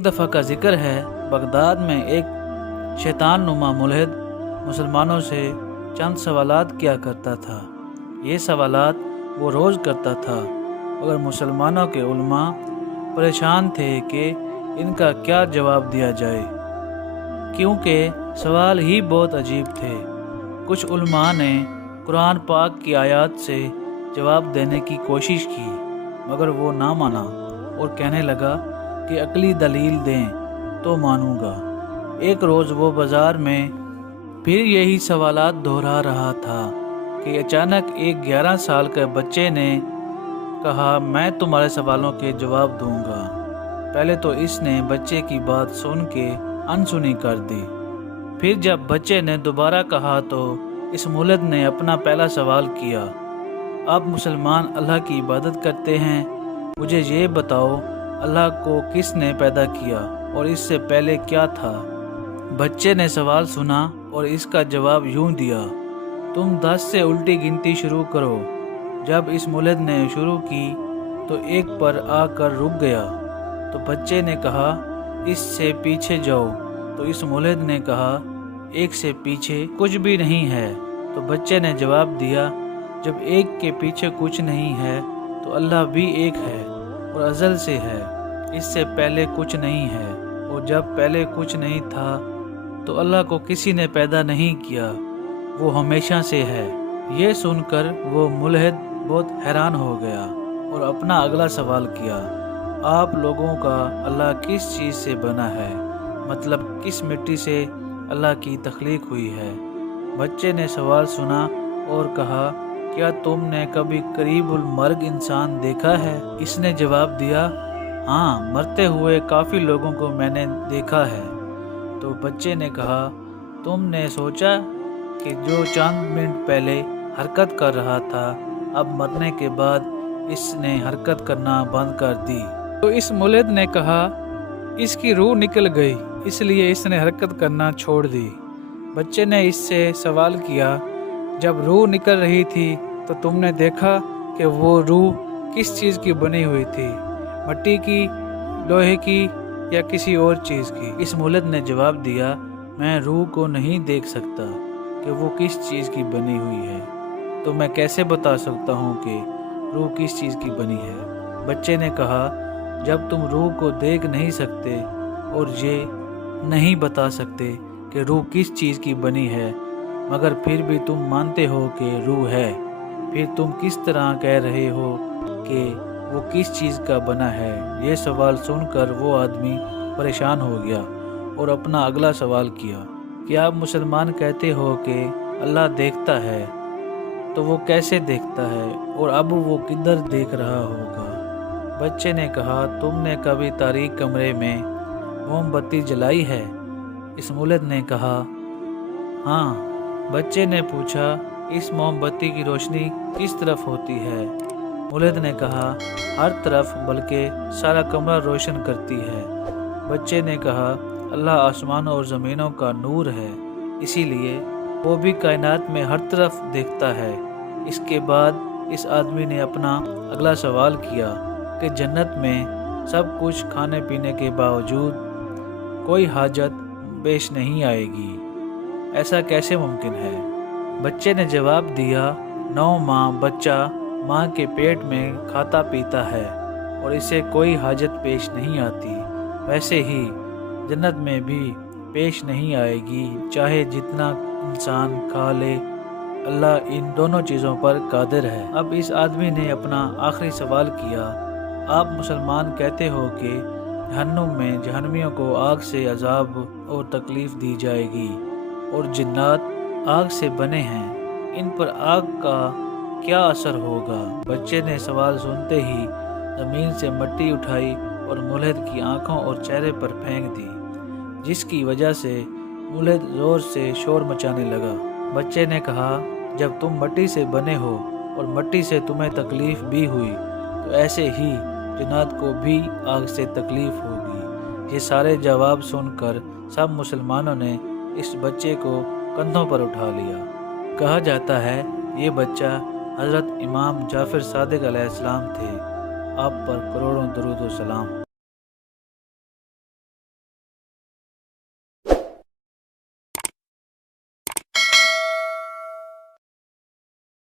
ایک دفعہ کا ذکر ہے، بغداد میں ایک شیطان نما ملحد مسلمانوں سے چند سوالات کیا کرتا تھا۔ یہ سوالات وہ روز کرتا تھا، مگر مسلمانوں کے علماء پریشان تھے کہ ان کا کیا جواب دیا جائے، کیونکہ سوال ہی بہت عجیب تھے۔ کچھ علماء نے قرآن پاک کی آیات سے جواب دینے کی کوشش کی، مگر وہ نہ مانا اور کہنے لگا کہ عقلی دلیل دیں تو مانوں گا۔ ایک روز وہ بازار میں پھر یہی سوالات دہرا رہا تھا کہ اچانک ایک 11 سال کے بچے نے کہا، میں تمہارے سوالوں کے جواب دوں گا۔ پہلے تو اس نے بچے کی بات سن کے انسنی کر دی، پھر جب بچے نے دوبارہ کہا تو اس ملحد نے اپنا پہلا سوال کیا، آپ مسلمان اللہ کی عبادت کرتے ہیں، مجھے یہ بتاؤ اللہ کو کس نے پیدا کیا اور اس سے پہلے کیا تھا؟ بچے نے سوال سنا اور اس کا جواب یوں دیا، تم 10 سے الٹی گنتی شروع کرو۔ جب اس ملحد نے شروع کی تو ایک پر آ کر رک گیا، تو بچے نے کہا، اس سے پیچھے جاؤ۔ تو اس ملحد نے کہا، ایک سے پیچھے کچھ بھی نہیں ہے۔ تو بچے نے جواب دیا، جب ایک کے پیچھے کچھ نہیں ہے تو اللہ بھی ایک ہے اور ازل سے ہے، اس سے پہلے کچھ نہیں ہے، اور جب پہلے کچھ نہیں تھا تو اللہ کو کسی نے پیدا نہیں کیا، وہ ہمیشہ سے ہے۔ یہ سن کر وہ ملحد بہت حیران ہو گیا اور اپنا اگلا سوال کیا، آپ لوگوں کا اللہ کس چیز سے بنا ہے؟ مطلب کس مٹی سے اللہ کی تخلیق ہوئی ہے؟ بچے نے سوال سنا اور کہا، کیا تم نے کبھی قریب المرگ انسان دیکھا ہے؟ اس نے جواب دیا، ہاں، مرتے ہوئے کافی لوگوں کو میں نے دیکھا ہے۔ تو بچے نے کہا، تم نے سوچا کہ جو چند منٹ پہلے حرکت کر رہا تھا اب مرنے کے بعد اس نے حرکت کرنا بند کر دی؟ تو اس ملحد نے کہا، اس کی روح نکل گئی، اس لیے اس نے حرکت کرنا چھوڑ دی۔ بچے نے اس سے سوال کیا، جب روح نکل رہی تھی تو تم نے دیکھا کہ وہ روح کس چیز کی بنی ہوئی تھی؟ مٹی کی، لوہے کی یا کسی اور چیز کی؟ اس ملحد نے جواب دیا، میں روح کو نہیں دیکھ سکتا کہ وہ کس چیز کی بنی ہوئی ہے، تو میں کیسے بتا سکتا ہوں کہ روح کس چیز کی بنی ہے؟ بچے نے کہا، جب تم روح کو دیکھ نہیں سکتے اور یہ نہیں بتا سکتے کہ روح کس چیز کی بنی ہے، مگر پھر بھی تم مانتے ہو کہ روح ہے، پھر تم کس طرح کہہ رہے ہو کہ وہ کس چیز کا بنا ہے؟ یہ سوال سن کر وہ آدمی پریشان ہو گیا اور اپنا اگلا سوال کیا، کیا آپ مسلمان کہتے ہو کہ اللہ دیکھتا ہے، تو وہ کیسے دیکھتا ہے اور اب وہ کدھر دیکھ رہا ہوگا؟ بچے نے کہا، تم نے کبھی تاریک کمرے میں موم بتی جلائی ہے؟ اس ملحد نے کہا، ہاں۔ بچے نے پوچھا، اس موم بتی کی روشنی کس طرف ہوتی ہے؟ ملحد نے کہا، ہر طرف، بلکہ سارا کمرہ روشن کرتی ہے۔ بچے نے کہا، اللہ آسمانوں اور زمینوں کا نور ہے، اسی لیے وہ بھی کائنات میں ہر طرف دیکھتا ہے۔ اس کے بعد اس آدمی نے اپنا اگلا سوال کیا کہ جنت میں سب کچھ کھانے پینے کے باوجود کوئی حاجت پیش نہیں آئے گی، ایسا کیسے ممکن ہے؟ بچے نے جواب دیا، 9 ماہ بچہ ماں کے پیٹ میں کھاتا پیتا ہے اور اسے کوئی حاجت پیش نہیں آتی، ویسے ہی جنت میں بھی پیش نہیں آئے گی، چاہے جتنا انسان کھا لے، اللہ ان دونوں چیزوں پر قادر ہے۔ اب اس آدمی نے اپنا آخری سوال کیا، آپ مسلمان کہتے ہو کہ جہنم میں جہنمیوں کو آگ سے عذاب اور تکلیف دی جائے گی، اور جنات آگ سے بنے ہیں، ان پر آگ کا کیا اثر ہوگا؟ بچے نے سوال سنتے ہی زمین سے مٹی اٹھائی اور ملحد کی آنکھوں اور چہرے پر پھینک دی، جس کی وجہ سے ملحد زور سے شور مچانے لگا۔ بچے نے کہا، جب تم مٹی سے بنے ہو اور مٹی سے تمہیں تکلیف بھی ہوئی تو ایسے ہی جنات کو بھی آگ سے تکلیف ہوگی۔ یہ سارے جواب سن کر سب مسلمانوں نے اس بچے کو کندھوں پر اٹھا لیا۔ کہا جاتا ہے یہ بچہ حضرت امام جعفر صادق علیہ السلام تھے، آپ پر کروڑوں درود و سلام۔